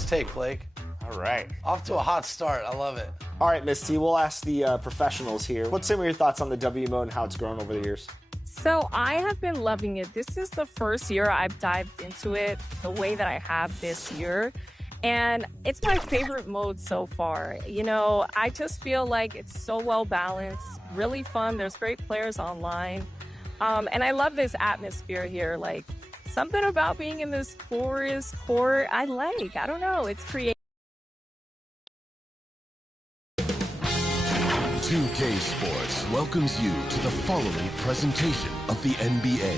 Nice take, Blake. All right. Off to a hot start. I love it. All right, Miss T, we'll ask the professionals here. What's some of your thoughts on the W mode and how it's grown over the years? So I have been loving it. This is the first year I've dived into it the way that I have this year. And it's my favorite mode so far. You know, I just feel like it's so well balanced, really fun. There's great players online. And I love this atmosphere here. Like, something about being in this forest court, I like. I don't know. It's creative. 2K Sports welcomes you to the following presentation of the NBA.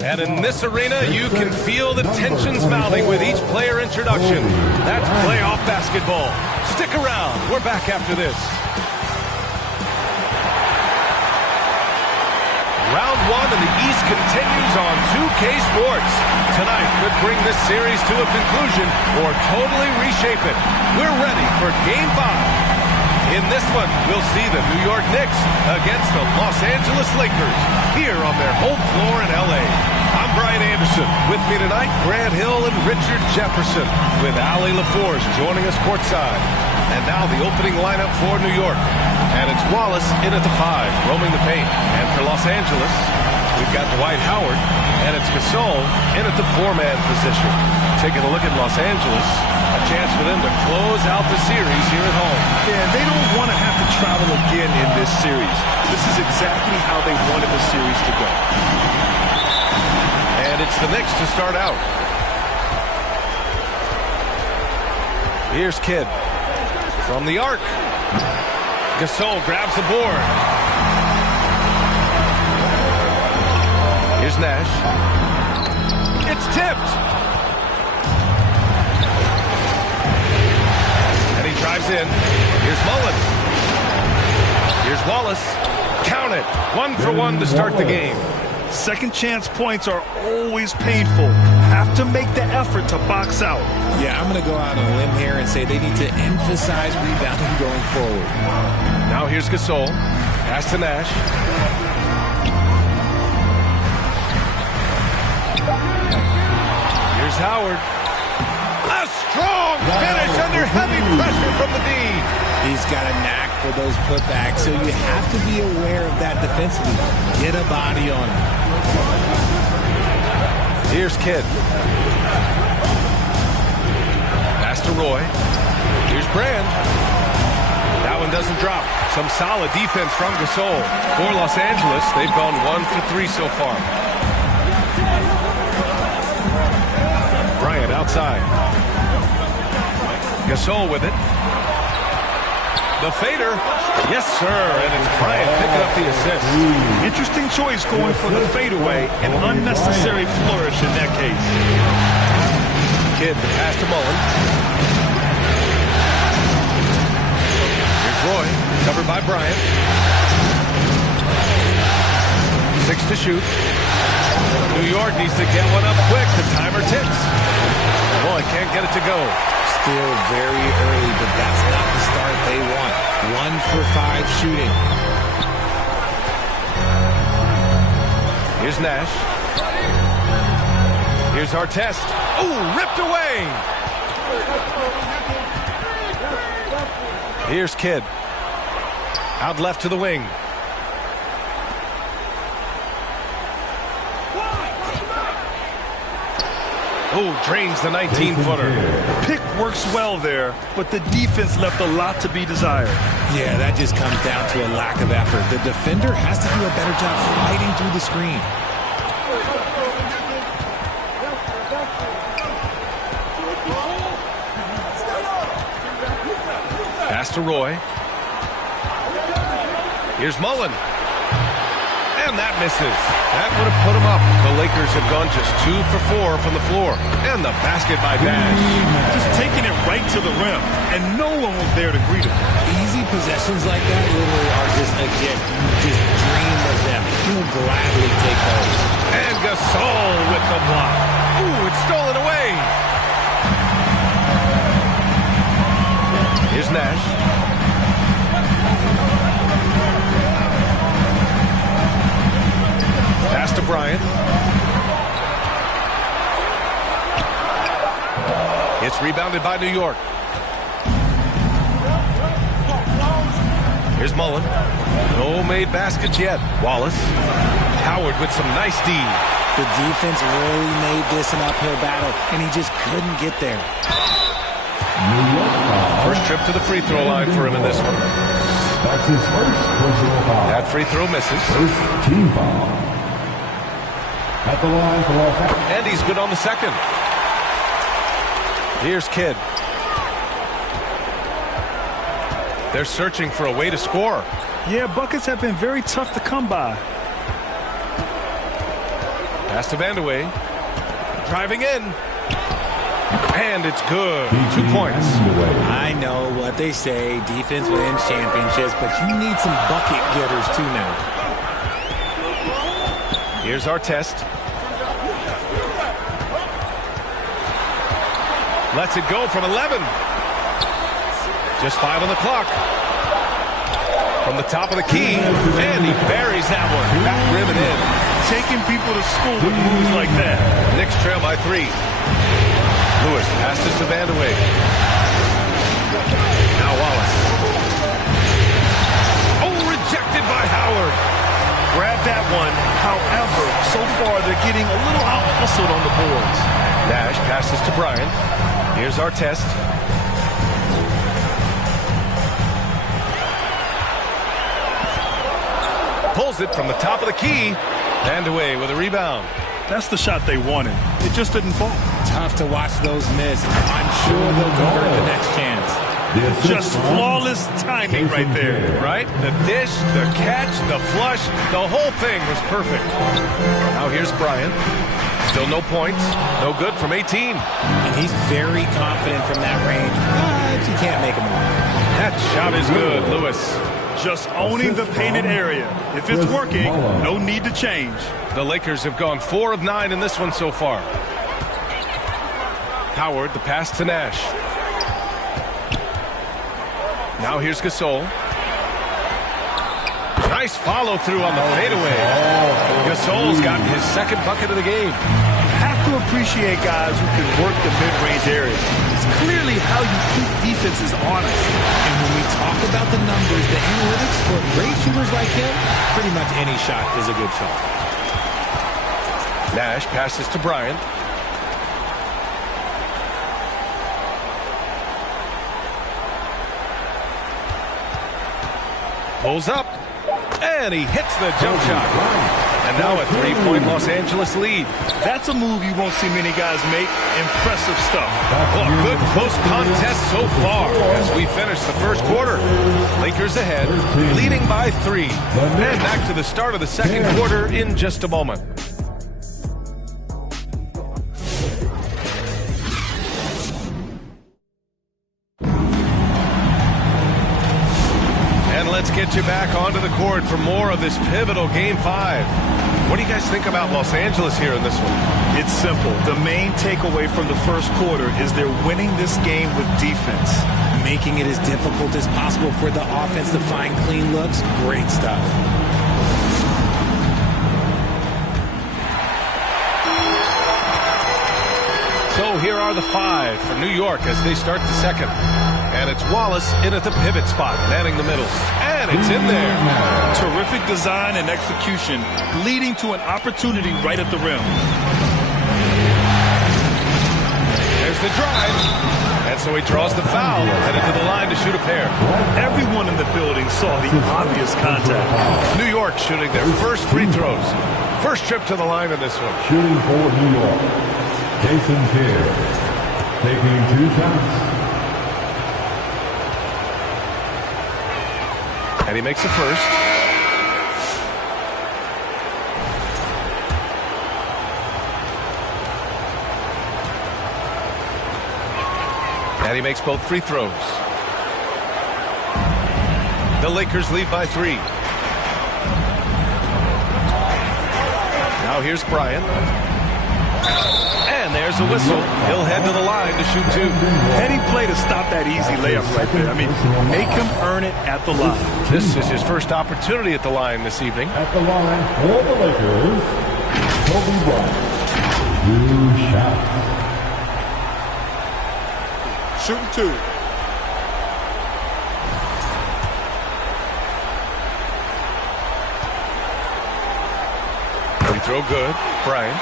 And in this arena, you can feel the tensions mounting with each player introduction. That's playoff basketball. Stick around. We're back after this. Round one in the East continues on 2K Sports. Tonight could bring this series to a conclusion or totally reshape it. We're ready for Game 5. In this one, we'll see the New York Knicks against the Los Angeles Lakers here on their home floor in L.A. I'm Brian Anderson. With me tonight, Grant Hill and Richard Jefferson, with Allie LaForce joining us courtside. And now the opening lineup for New York. And it's Wallace in at the 5, roaming the paint. And for Los Angeles, we've got Dwight Howard, and it's Gasol in at the 4-man position. Taking a look at Los Angeles, a chance for them to close out the series here at home. Yeah, they don't want to have to travel again in this series. This is exactly how they wanted the series to go. And it's the Knicks to start out. Here's Kidd from the arc. Gasol grabs the board. Here's Nash. It's tipped. And he drives in. Here's Mullen. Here's Wallace. Count it. 1 for 1 to start the game. Second chance points are always painful. Have to make the effort to box out. Yeah, I'm going to go out on a limb here and say they need to emphasize rebounding going forward. Now here's Gasol. Pass to Nash. Here's Howard. A strong finish under heavy pressure from the D. He's got a knack for those putbacks, so you have to be aware of that defensively. Get a body on him. Here's Kidd. Pass to Roy. Here's Brand. That one doesn't drop. Some solid defense from Gasol. For Los Angeles, they've gone 1 for 3 so far. Bryant outside. Gasol with it. The fader. Yes, sir. And it's Bryant picking up the assist. Interesting choice going for the fadeaway. An unnecessary flourish in that case. Kidd, the pass to Mullen. Here's Roy, covered by Bryant. 6 to shoot. New York needs to get one up quick. The timer ticks. Boy, can't get it to go. Still very early, but that's not the start they want. 1 for 5 shooting. Here's Nash. Here's Artest. Ooh, ripped away. Here's Kidd. Out left to the wing. Oh, drains the 19-footer. Pick works well there, but the defense left a lot to be desired. Yeah, that just comes down to a lack of effort. The defender has to do a better job fighting through the screen. Pass to Roy. Here's Mullen. And that misses. That would have put him up. The Lakers have gone just 2 for 4 from the floor. And the basket by Nash. Just taking it right to the rim. And no one was there to greet him. Easy possessions like that literally are just a gift. You just dream of them. He'll gladly take those. And Gasol with the block. Ooh, it's stolen away. Here's Nash. Pass to to Bryant. It's rebounded by New York. Here's Mullen. No made baskets yet. Wallace. Howard with some nice D. The defense really made this an uphill battle, and he just couldn't get there. First trip to the free throw line for him in this one. That's his first personal foul. That free throw misses. First team foul. At the line for Los Angeles. And he's good on the second. Here's Kidd. They're searching for a way to score. Yeah, buckets have been very tough to come by. Pass to Vandeweghe. Driving in. And it's good. 2 points. I know what they say, defense wins championships, but you need some bucket getters too now. Here's our test. Lets it go from 11. Just 5 on the clock. From the top of the key, and he buries that one. Back rim and in. Taking people to school with moves like that. Knicks trail by 3. Lewis passes to Vandeweghe. Now Wallace. Oh, rejected by Howard. Grab that one. However, so far they're getting a little out-hustled on the boards. Nash passes to Bryant. Here's our test. Pulls it from the top of the key. Vandeweghe with a rebound. That's the shot they wanted. It just didn't fall. Tough to watch those miss. I'm sure they'll convert the next chance. Just flawless timing right there. Right? The dish, the catch, the flush, the whole thing was perfect. Now here's Bryant. Still no points. No good from 18. And he's very confident from that range, but you can't make him win. That shot is good, Lewis. Just owning the painted area. If it's working, no need to change. The Lakers have gone 4 of 9 in this one so far. Howard, the pass to Nash. Now here's Gasol. Nice follow through on the fadeaway. Gasol's gotten his second bucket of the game. Have to appreciate guys who can work the mid-range area. It's clearly how you keep defenses honest. And when we talk about the numbers, the analytics for great shooters like him, pretty much any shot is a good shot. Nash passes to Bryant. Pulls up, and he hits the jump shot. And now a 3-point Los Angeles lead. That's a move you won't see many guys make. Impressive stuff. Well, a good close contest so far as we finish the first quarter. Lakers ahead, leading by 3. And back to the start of the second quarter in just a moment. Let's get you back onto the court for more of this pivotal Game 5. What do you guys think about Los Angeles here in this one? It's simple. The main takeaway from the first quarter is they're winning this game with defense. Making it as difficult as possible for the offense to find clean looks. Great stuff. So here are the 5 for New York as they start the second. And it's Wallace in at the pivot spot, manning the middle. And it's in there. Terrific design and execution, leading to an opportunity right at the rim. There's the drive. And so he draws the foul, headed to the line to shoot a pair. Everyone in the building saw the obvious contact. New York shooting their first free throws. First trip to the line in this one. Shooting for New York. Jason Kidd taking 2 shots. And he makes the first. And he makes both free throws. The Lakers lead by 3. Now here's Bryant. And there's a whistle. He'll head to the line to shoot 2. Heady play to stop that easy layup right there. I mean, make him earn it at the line. This is his first opportunity at the line this evening. At the line for the Lakers, Kobe Bryant. 2 shots. Shooting 2. Free throw good. Bryant.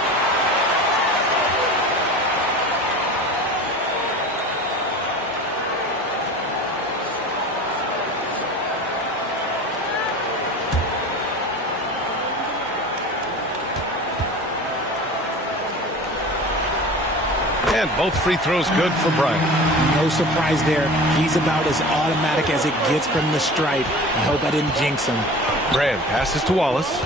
And both free throws good for Bryant. No surprise there. He's about as automatic as it gets from the stripe. I hope I didn't jinx him. Brand passes to Wallace.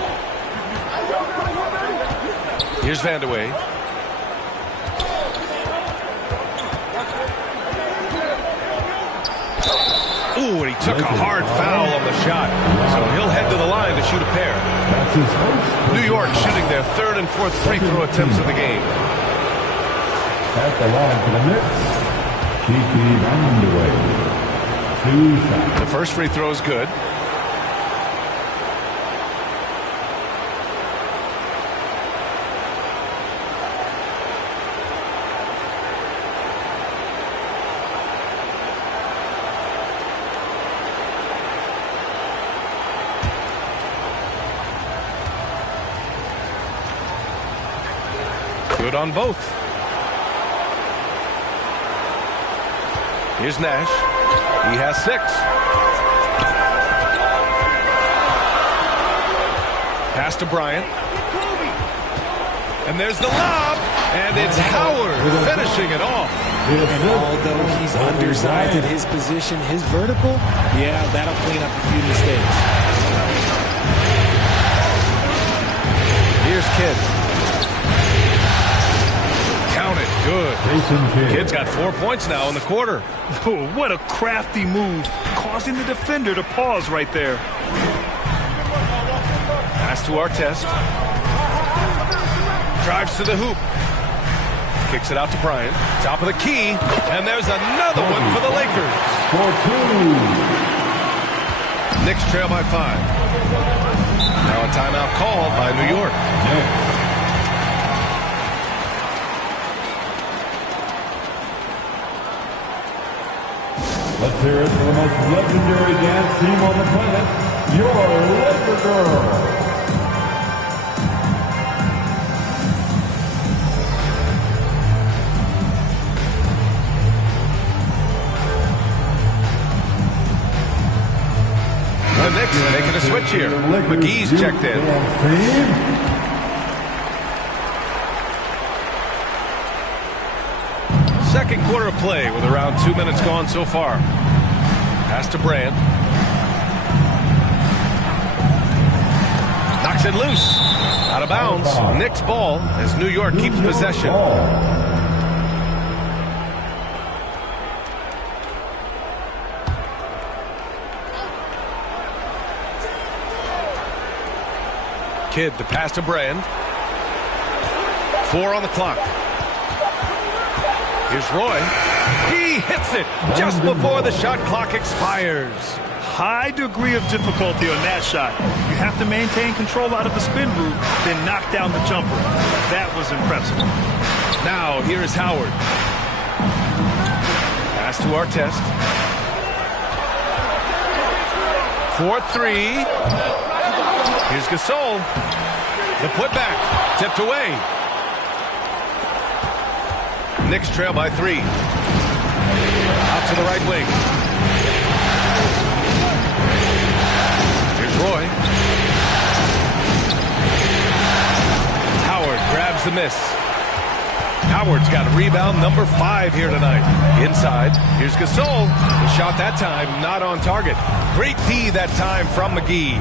Here's Vandeweghe. Ooh, and he took a hard foul on the shot. So he'll head to the line to shoot a pair. That's his first. New York shooting their third and fourth free throw attempts of the game. At the line for the Knicks, JBL Playbreakers. 2 shots. The first free throw is good. Good on both. Here's Nash. He has 6. Pass to Bryant. And there's the lob. And it's Howard finishing it off. And although he's undersized at his position, his vertical, yeah, that'll clean up a few mistakes. Here's Kidd. Count it. Good. Kidd's got 4 points now in the quarter. Oh, what a crafty move, causing the defender to pause right there. Pass to Artest. Drives to the hoop. Kicks it out to Bryant. Top of the key. And there's another one for the Lakers. For 2. Knicks trail by 5. Now a timeout called by New York. Let's hear it for the most legendary dance team on the planet, your Laker Girls. The Knicks making a switch here. McGee's checked in. Second quarter of play with around 2 minutes gone so far. Pass to Brand. Knocks it loose. Out of bounds. Knicks ball as New York keeps possession. Kidd to pass to Brand. 4 on the clock. Here's Roy. He hits it just before the shot clock expires. High degree of difficulty on that shot. You have to maintain control out of the spin move, then knock down the jumper. That was impressive. Now here is Howard. Pass to Artest. 4-3. Here's Gasol. The putback. Tipped away. Knicks trail by 3. Out to the right wing. Here's Roy. Howard grabs the miss. Howard's got rebound number 5 here tonight. Inside. Here's Gasol. The shot that time not on target. Great D that time from McGee.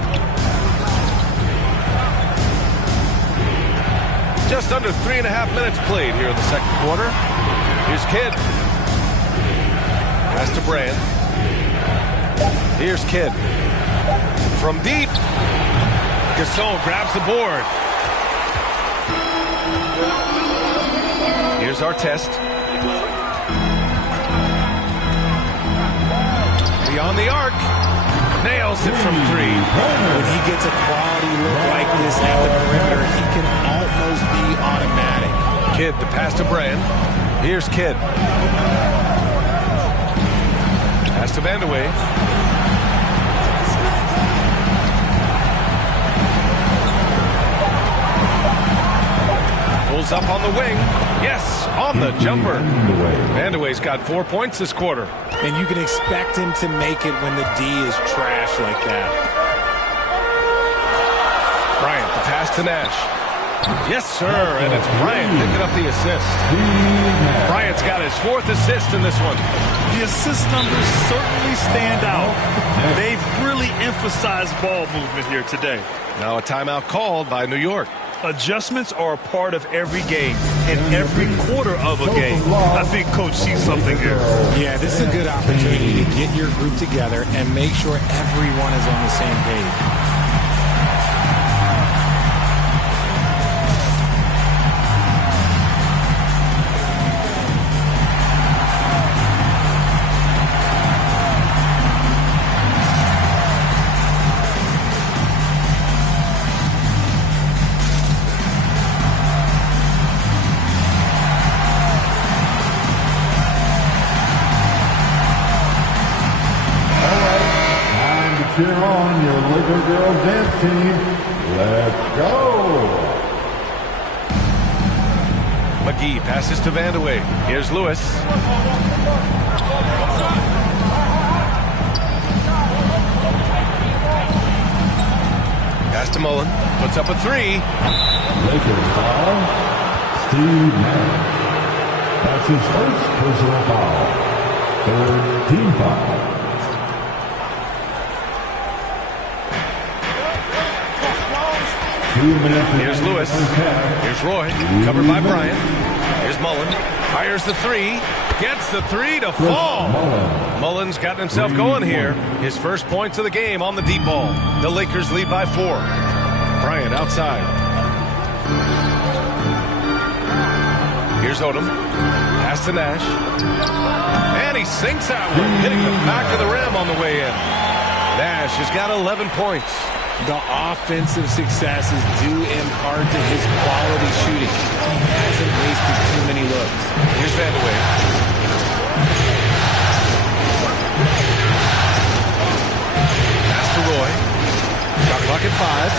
Just under 3.5 minutes played here in the second quarter. Here's Kidd. Pass to Brand. Here's Kidd. From deep. Gasol grabs the board. Here's Artest. Beyond the arc. Nails it from 3. When he gets a quality look like this at the perimeter, he can almost be automatic. Kidd to pass to Brand. Here's Kidd. Pass to Vandeweghe. Pulls up on the wing. Yes, on the jumper. Vandeweghe's got 4 points this quarter. And you can expect him to make it when the D is trash like that. Bryant, the pass to Nash. Yes, sir, and it's Bryant picking up the assist. Bryant's got his 4th assist in this one. The assist numbers certainly stand out. They've really emphasized ball movement here today. Now a timeout called by New York. Adjustments are a part of every game and every quarter of a game. I think Coach sees something here. Yeah, this is a good opportunity to get your group together and make sure everyone is on the same page. Cheer on your Laker girls dance team. Let's go. McGee passes to Vandeweghe. Here's Lewis. Pass to Mullen. Puts up a 3. Lakers foul. Steve Nash. That's his first personal foul. 3rd team foul. Here's Lewis. Here's Roy. Covered by Bryant. Here's Mullen. Fires the 3. Gets the 3 to fall. Mullen's gotten himself going here. His first points of the game on the deep ball. The Lakers lead by 4. Bryant outside. Here's Odom. Pass to Nash. And he sinks that one, hitting the back of the rim on the way in. Nash has got 11 points. The offensive success is due in part to his quality shooting. He hasn't wasted too many looks. Here's Vandeweghe. Pass to Roy. Shot clock at 5.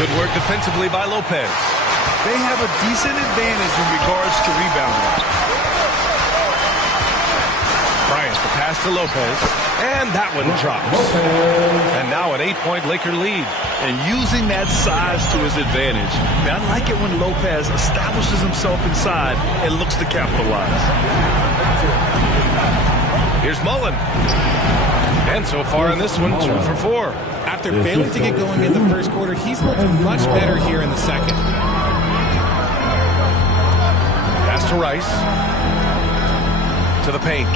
Good work defensively by Lopez. They have a decent advantage in regards to rebounding. Bryant, the pass to Lopez. And that one drops. And now an 8-point Laker lead. And using that size to his advantage. I like it when Lopez establishes himself inside and looks to capitalize. Here's Mullen. And so far in this one, 2 for 4. After failing to get going in the first quarter, he's looked much better here in the second. Pass to Rice. To the paint.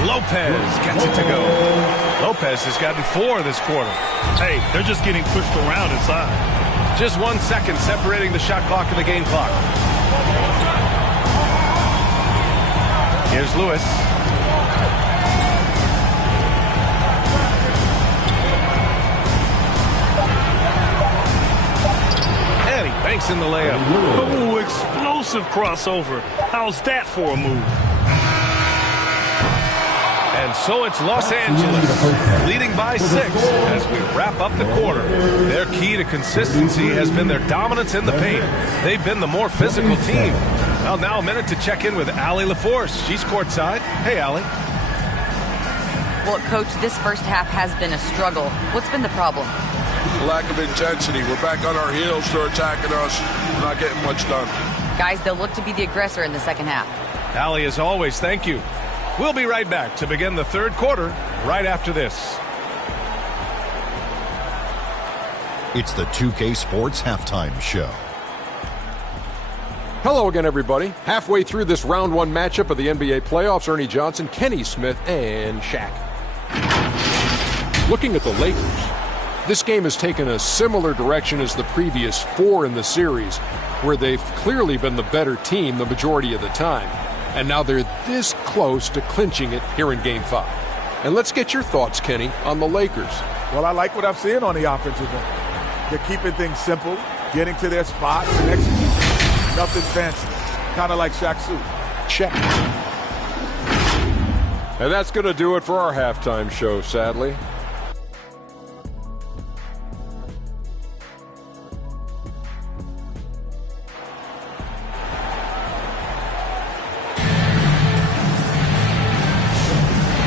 Lopez gets it to go. Lopez has gotten 4 this quarter. Hey, they're just getting pushed around inside. Just 1 second separating the shot clock and the game clock. Here's Lewis. And he banks in the layup. Oh, explosive crossover. How's that for a move? And so it's Los Angeles leading by 6 as we wrap up the quarter. Their key to consistency has been their dominance in the paint. They've been the more physical team. Well, now a minute to check in with Allie LaForce. She's courtside. Hey, Allie. Well, Coach, this first half has been a struggle. What's been the problem? Lack of intensity. We're back on our heels. They're attacking us. We're not getting much done. Guys, they'll look to be the aggressor in the second half. Allie, as always, thank you. We'll be right back to begin the third quarter right after this. It's the 2K Sports Halftime Show. Hello again, everybody. Halfway through this round 1 matchup of the NBA playoffs, Ernie Johnson, Kenny Smith, and Shaq. Looking at the Lakers, this game has taken a similar direction as the previous 4 in the series, where they've clearly been the better team the majority of the time. and now they're this close to clinching it here in Game 5. And let's get your thoughts, Kenny, on the Lakers. Well, I like what I'm seeing on the offensive end. They're keeping things simple, getting to their spots, and executing. Nothing fancy. Kind of like Shaq's suit. Check. And that's going to do it for our halftime show, sadly.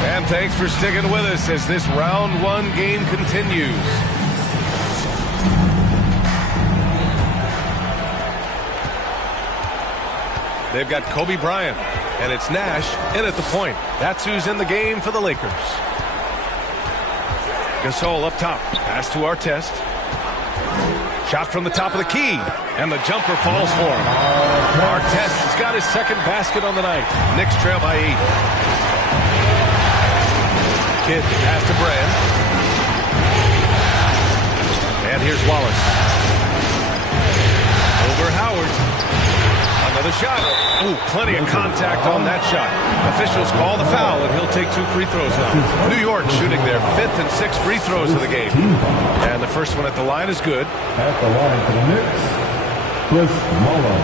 And thanks for sticking with us as this round 1 game continues. They've got Kobe Bryant, and it's Nash in at the point. That's who's in the game for the Lakers. Gasol up top. Pass to Artest. Shot from the top of the key, and the jumper falls for him. Artest has got his second basket on the night. Knicks trail by 8. Kidd pass to Brand. And here's Wallace. Over Howard. Another shot. Ooh, plenty of contact on that shot. Officials call the foul, and he'll take 2 free throws now. New York shooting their 5th and 6th free throws of the game. And the first one at the line is good. At the line for the Knicks, Chris Muller.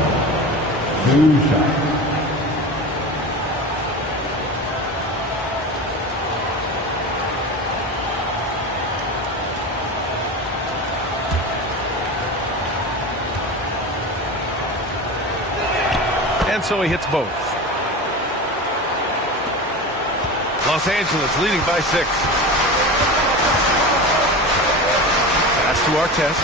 2 shots. And so he hits both. Los Angeles leading by 6. Pass to Artest.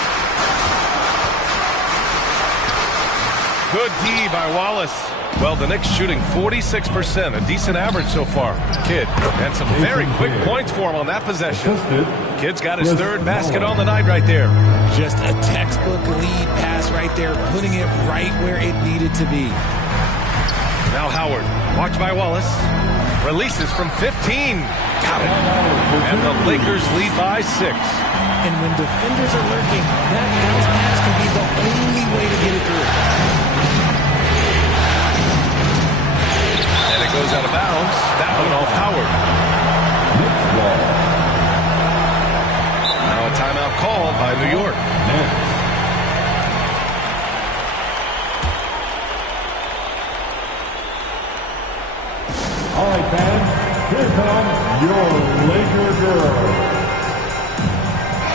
Good D by Wallace. Well, the Knicks shooting 46%, a decent average so far. Kidd, and some very quick points for him on that possession. Kidd's got his 3rd basket on the night right there. Just a textbook lead pass right there, putting it right where it needed to be. Now Howard, watched by Wallace, releases from 15. Got it. And the Lakers lead by 6. And when defenders are lurking, that bounce pass can be the only way to get it through. And it goes out of bounds. That one off Howard. Now a timeout called by New York. All right, fans, here comes your Laker girl.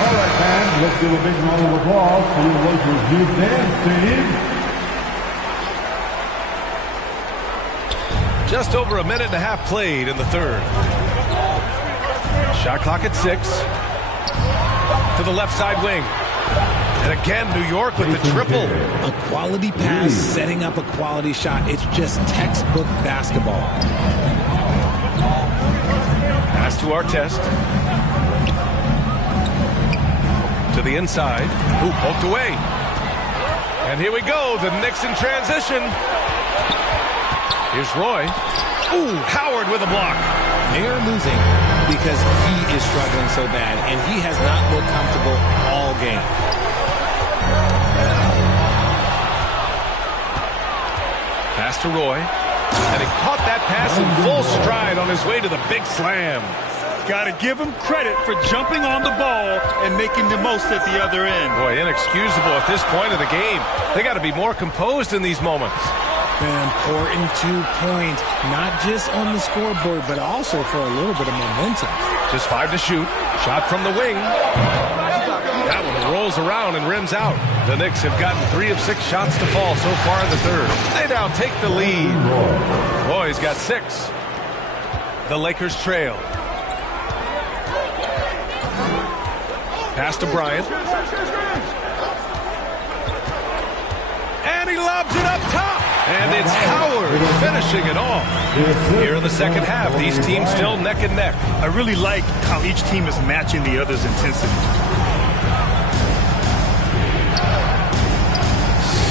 All right, fans, let's give a big round of applause for your Lakers youth dance team. Just over a minute and a half played in the 3rd. Shot clock at 6. To the left side wing. And again, New York with the triple. A quality pass, setting up a quality shot. It's just textbook basketball. Pass to Artest. To the inside. Ooh, poked away. And here we go. The Knicks in transition. Here's Roy. Ooh, Howard with a block. They are losing because he is struggling so bad, and he has not looked comfortable all game. Pass to Roy. And he caught that pass in full stride on his way to the big slam. Got to give him credit for jumping on the ball and making the most at the other end. Boy, inexcusable at this point of the game. They got to be more composed in these moments. An important 2 points, not just on the scoreboard, but also for a little bit of momentum. Just 5 to shoot. Shot from the wing. That one rolls around and rims out. The Knicks have gotten 3 of 6 shots to fall so far in the 3rd. They now take the lead. Roy's got 6. The Lakers trail. Pass to Bryant. And he lobs it up top. And it's Howard finishing it off. Here in the second half, these teams still neck and neck. I really like how each team is matching the other's intensity.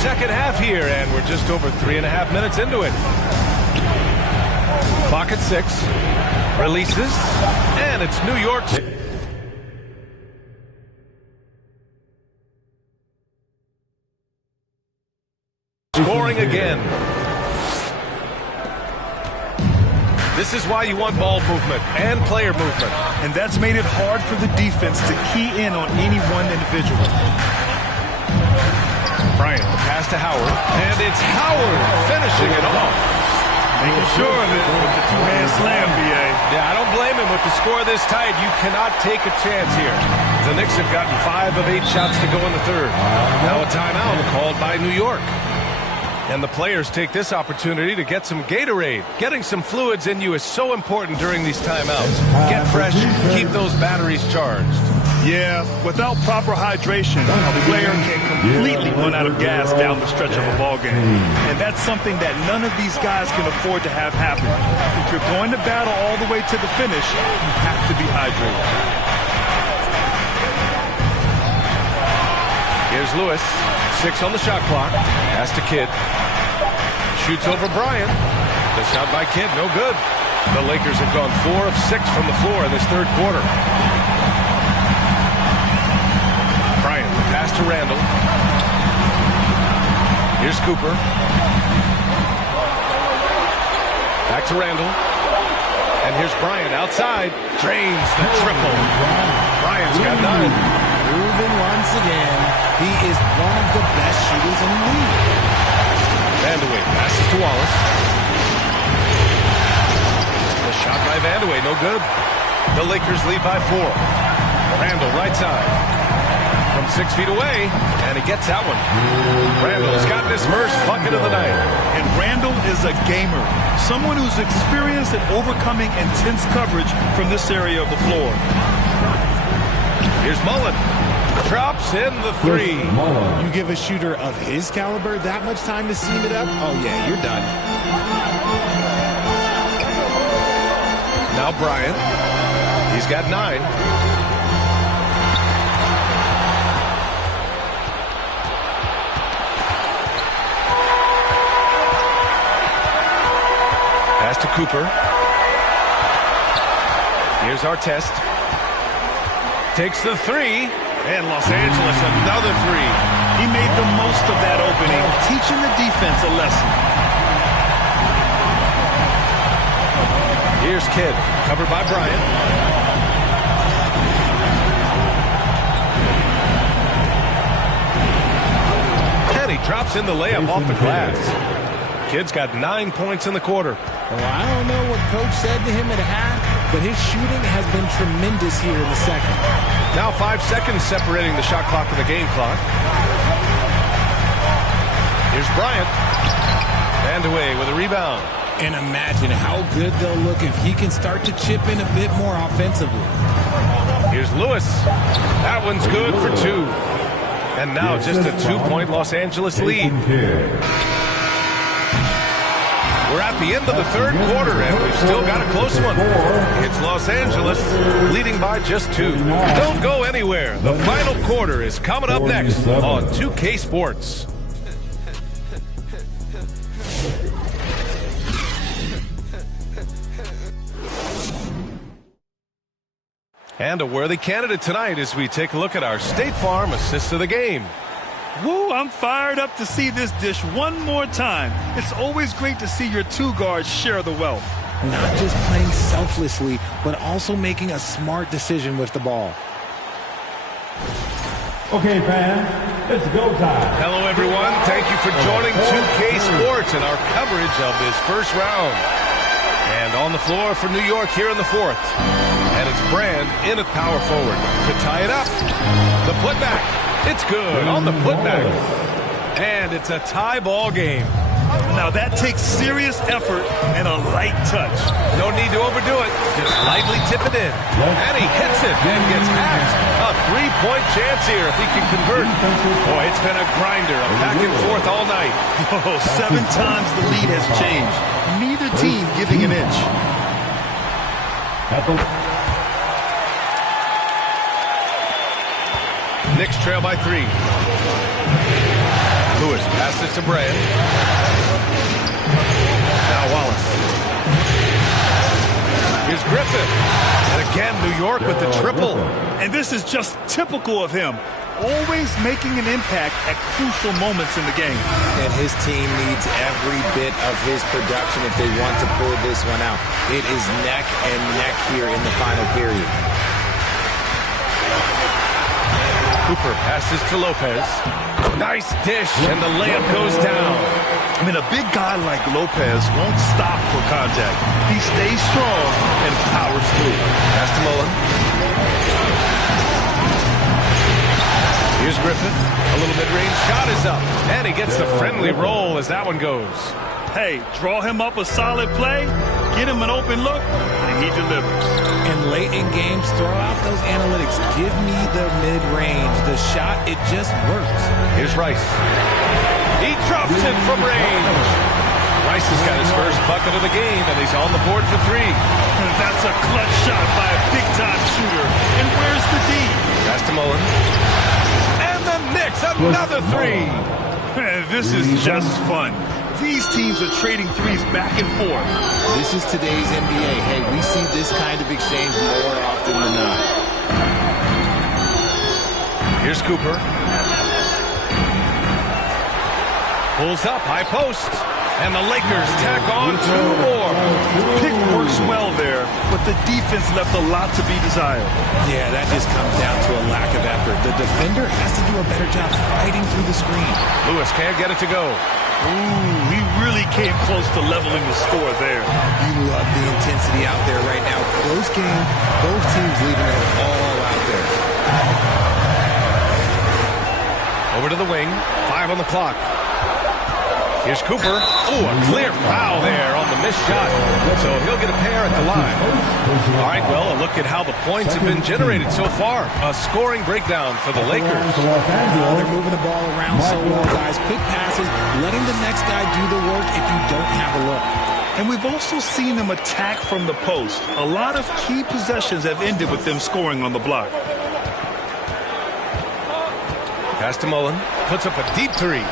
Second half here, and we're just over 3.5 minutes into it. Clock at 6. Releases, and it's New York's. Scoring again. This is why you want ball movement and player movement. And that's made it hard for the defense to key in on any one individual. Bryant, the pass to Howard, and it's Howard finishing it off. Making sure of it with the two-hand slam, B.A. Yeah, I don't blame him. With the score this tight, you cannot take a chance here. The Knicks have gotten 5 of 8 shots to go in the third. Now a timeout called by New York. And the players take this opportunity to get some Gatorade. Getting some fluids in you is so important during these timeouts. Get fresh, keep those batteries charged. Yeah, without proper hydration, a player can completely run out of gas down the stretch of a ball game. And that's something that none of these guys can afford to have happen. If you're going to battle all the way to the finish, you have to be hydrated. Here's Lewis, 6 on the shot clock. Pass to Kidd. Shoots over Bryant. The shot by Kidd, no good. The Lakers have gone 4 of 6 from the floor in this third quarter. Bryant, the pass to Randall. Here's Cooper. Back to Randall. And here's Bryant outside. Drains the triple. Bryant's got 9. Moving once again. He is one of the best shooters in the league. Vandeweghe passes to Wallace. The shot by Vandeweghe, no good. The Lakers lead by 4. Randall, right side. From 6 feet away, and he gets that one. Randall's gotten his first bucket of the night. And Randall is a gamer. Someone who's experienced at overcoming intense coverage from this area of the floor. Here's Mullen. Drops in the 3. You give a shooter of his caliber that much time to seam it up? Oh, yeah, you're done. Now Bryant. He's got 9. Pass to Cooper. Here's Artest. Takes the 3. And Los Angeles, another 3. He made the most of that opening, teaching the defense a lesson. Here's Kidd, covered by Bryant. And he drops in the layup off the glass. Kidd's got 9 points in the quarter. Well, I don't know what Coach said to him at half, but his shooting has been tremendous here in the second. Now 5 seconds separating the shot clock and the game clock. Here's Bryant. Vandeweghe with a rebound. And imagine how good they'll look if he can start to chip in a bit more offensively. Here's Lewis. That one's good for 2. And now just a 2-point Los Angeles lead. We're at the end of the third quarter, and we've still got a close one. It's Los Angeles leading by just 2. Don't go anywhere. The final quarter is coming up next on 2K Sports. And a worthy candidate tonight as we take a look at our State Farm assist of the game. Woo, I'm fired up to see this dish one more time. It's always great to see your 2 guards share the wealth. Not just playing selflessly, but also making a smart decision with the ball. Okay, fans, it's go time. Hello, everyone. Thank you for joining 2K Sports and our coverage of this first round. And on the floor for New York here in the 4th. And it's Brand in at power forward to tie it up. The putback. It's good on the putback. And it's a tie ball game. Now that takes serious effort and a light touch. No need to overdo it. Just lightly tip it in. And he hits it and gets hacked. A 3-point chance here if he can convert. Boy, it's been a grinder, a back and forth all night. Oh, 7 times the lead has changed. Neither team giving an inch. Knicks trail by 3. Lewis passes to Brand. Now Wallace. Here's Griffin. And again, New York with the triple. And this is just typical of him. always making an impact at crucial moments in the game. And his team needs every bit of his production if they want to pull this one out. It is neck and neck here in the final period. Cooper passes to Lopez. Nice dish, and the layup goes down. I mean, a big guy like Lopez won't stop for contact. He stays strong and powers through. Pass to Mullen. Here's Griffith. A little mid-range shot is up, and he gets the friendly roll as that one goes. Hey, draw him up a solid play, get him an open look, and he delivers. And late in games, throw out those analytics. Give me the mid-range. The shot, it just works. Here's Rice. He drops it from range. Rice has got his first bucket of the game, and he's on the board for three. And that's a clutch shot by a big-time shooter. And where's the D? Pass to Mullen. And the Knicks, another three. Man, this is just fun. These teams are trading threes back and forth. This is today's NBA. Hey, we see this kind of exchange more often than not. Here's Cooper. Pulls up, high post. And the Lakers tack on two more. Pick works well there, but the defense left a lot to be desired. Yeah, that just comes down to a lack of effort. The defender has to do a better job fighting through the screen. Lewis can't get it to go. Ooh, he really came close to leveling the score there. You love the intensity out there right now. Close game, both teams leaving it all out there. Over to the wing, 5 on the clock. Here's Cooper. Oh, a clear foul there on the missed shot. So he'll get a pair at the line. All right, well, a look at how the points have been generated so far. A scoring breakdown for the Lakers. They're moving the ball around so well, guys. Quick passes, letting the next guy do the work if you don't have a look. And we've also seen them attack from the post. A lot of key possessions have ended with them scoring on the block. Pass to Mullen. Puts up a deep three.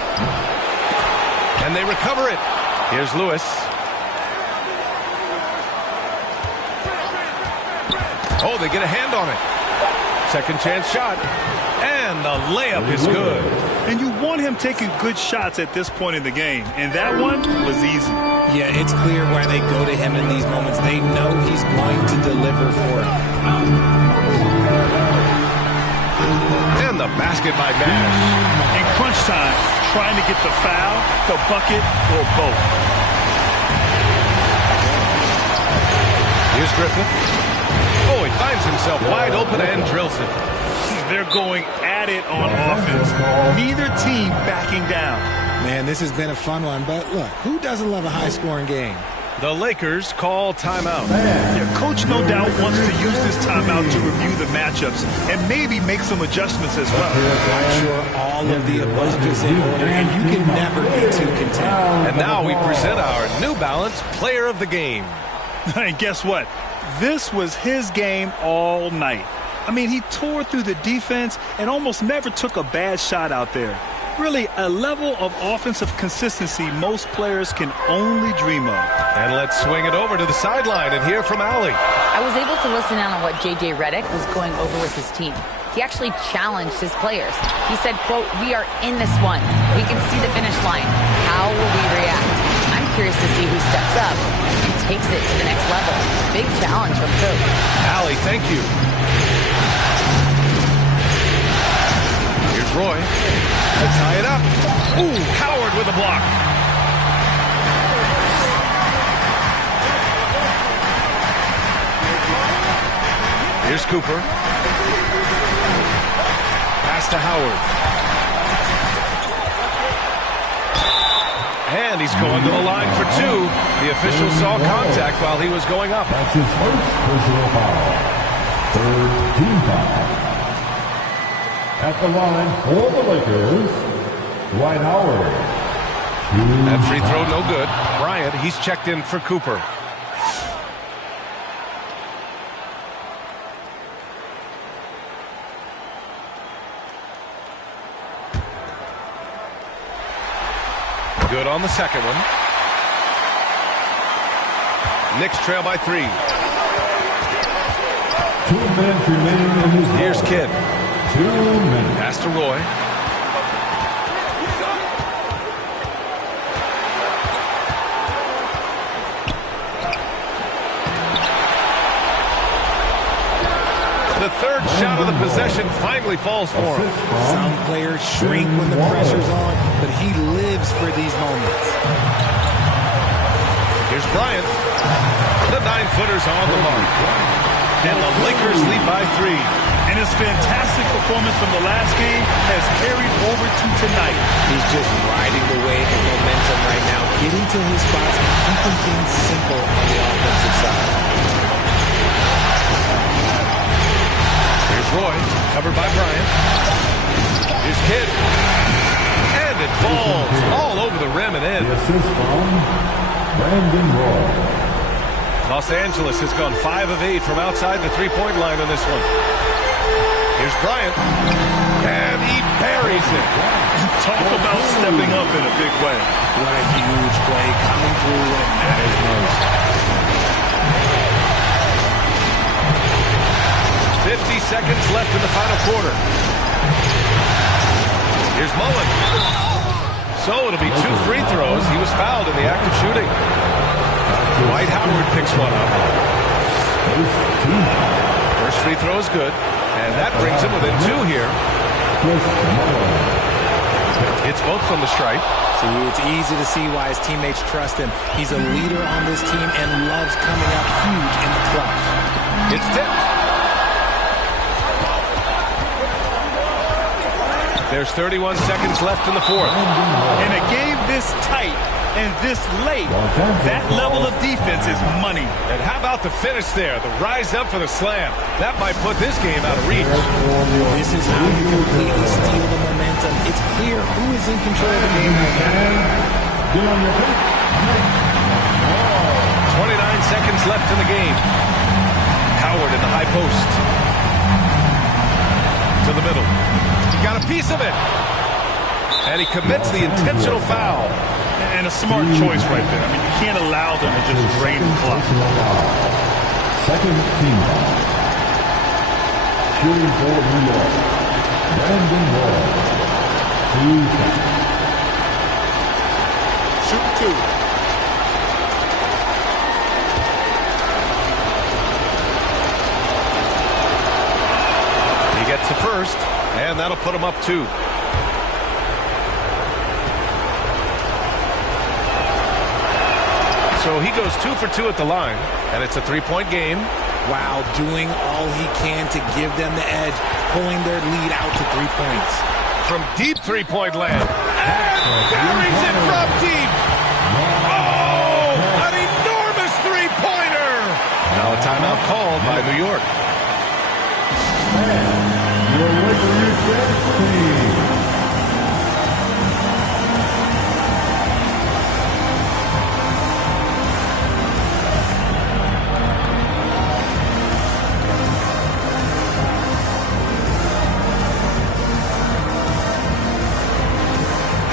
And they recover it. Here's Lewis. Oh, they get a hand on it. Second chance shot. And the layup is good. And you want him taking good shots at this point in the game. And that one was easy. Yeah, it's clear why they go to him in these moments. They know he's going to deliver for it. And the basket by Nash. In crunch time, trying to get the foul, the bucket, or both. Here's Griffith. Oh, he finds himself wide open and drills it. They're going at it on offense. Neither team backing down. Man, this has been a fun one, but look, who doesn't love a high-scoring game? The Lakers call timeout. Yeah, Coach no doubt wants to use this timeout to review the matchups and maybe make some adjustments as well. I'm sure all of the above is in order, and you can never be too content. And now we present our New Balance Player of the Game. And guess what? This was his game all night. I mean, he tore through the defense and almost never took a bad shot out there. Really, a level of offensive consistency most players can only dream of. And let's swing it over to the sideline and hear from Allie. I was able to listen in on what J.J. Redick was going over with his team. He actually challenged his players. He said, quote, "We are in this one. We can see the finish line. How will we react?" I'm curious to see who steps up and takes it to the next level. Big challenge from Coach. Allie, thank you. Here's Roy to tie it up. Ooh, Howard with a block. Here's Cooper. Pass to Howard. And he's going to the line for two. The official saw contact while he was going up. That's his first personal foul. Third team foul. At the line for the Lakers, Dwight Howard. That free throw no good. Bryant, he's checked in for Cooper. Good on the second one. Knicks trail by 3. 2 minutes remaining in this. Here's Kidd. 2 minutes. Pass to Roy. The third shot of the possession finally falls for him. Some players shrink when the pressure's on, but he lives for these moments. Here's Bryant. The 9-footer's on the mark. And the Lakers lead by 3. And his fantastic performance from the last game has carried over to tonight. He's just riding the wave of momentum right now, getting to his spots and keeping things simple on the offensive side. Here's Roy, covered by Bryant. Here's Kidd. And it falls all over the rim and in. The assist from Brandon Roy. Los Angeles has gone 5 of 8 from outside the three-point line on this one. Here's Bryant. And he buries it. Talk about stepping up in a big way. What a huge play coming through when it matters most. 50 seconds left in the final quarter. Here's Mullen. So it'll be 2 free throws. He was fouled in the act of shooting. Dwight Howard picks one up. First free throw is good. And that brings him within 2 here. It's both from the stripe. See, it's easy to see why his teammates trust him. He's a leader on this team and loves coming up huge in the clutch. It's tipped. There's 31 seconds left in the fourth. In a game this tight and this late, that level of defense is money. And how about the finish there? The rise up for the slam. That might put this game out of reach. This is how you completely steal the momentum. It's clear who is in control of the game right now. 29 seconds left in the game. Howard in the high post. To the middle. He got a piece of it. And he commits the intentional foul. And a smart choice right there. I mean, you can't allow them to just drain the clock. Second team foul. Shooting for New York. Brandon Roy. 2 seconds. Shoot 2. He gets the first, and that'll put him up 2. So he goes 2 for 2 at the line, and it's a 3-point game. Wow, doing all he can to give them the edge, pulling their lead out to 3 points. From deep three-point land. And buries it from deep. Oh, an enormous three-pointer. Now a timeout called by New York. Your Lakers team.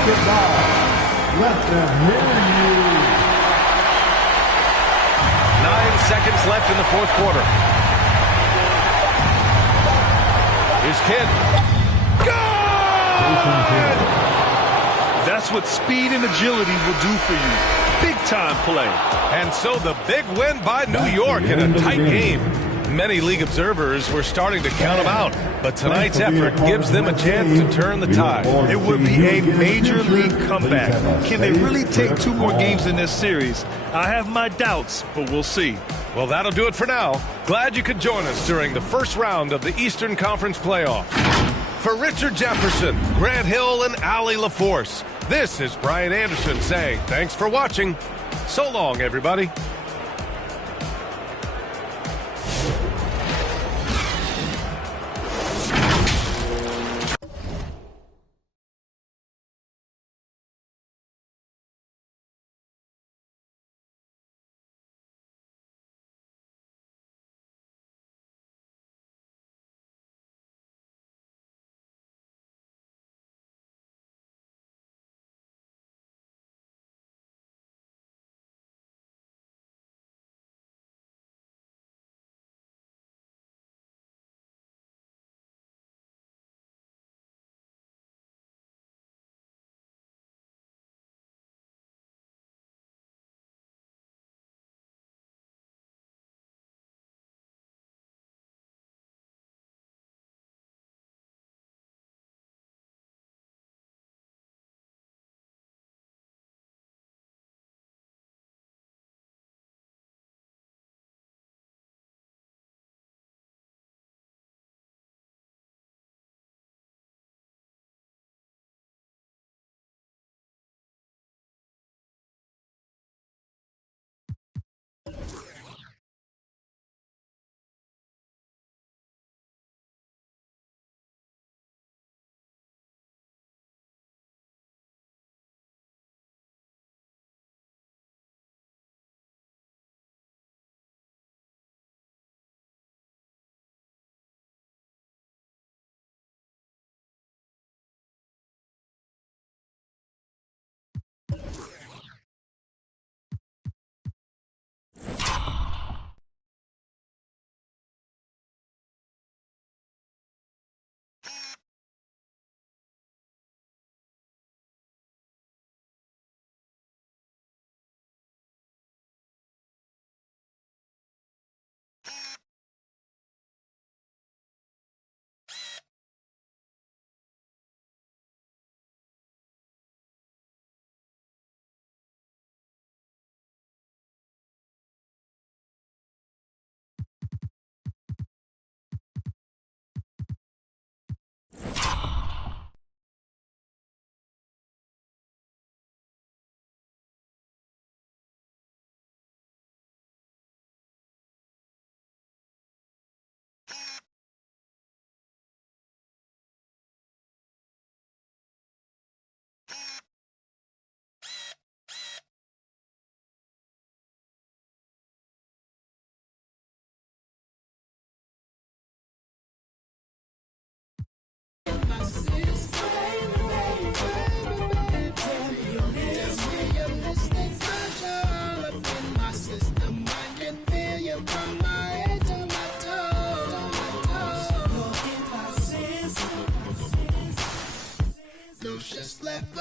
Goodbye. Let them hear you. 9 seconds left in the fourth quarter. Here's Kidd. Good! That's what speed and agility will do for you. Big-time play. And so the big win by New York in a tight game. Many league observers were starting to count them out, but tonight's effort gives them a chance to turn the tide. It would be a major league comeback. Can they really take 2 more games in this series? I have my doubts, but we'll see. Well, that'll do it for now. Glad you could join us during the first round of the Eastern Conference playoff. For Richard Jefferson, Grant Hill, and Allie LaForce, this is Brian Anderson saying thanks for watching. So long, everybody.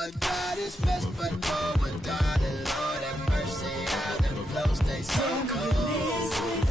Lord God is best, but oh, with God and Lord have mercy, how them flows stay so cold.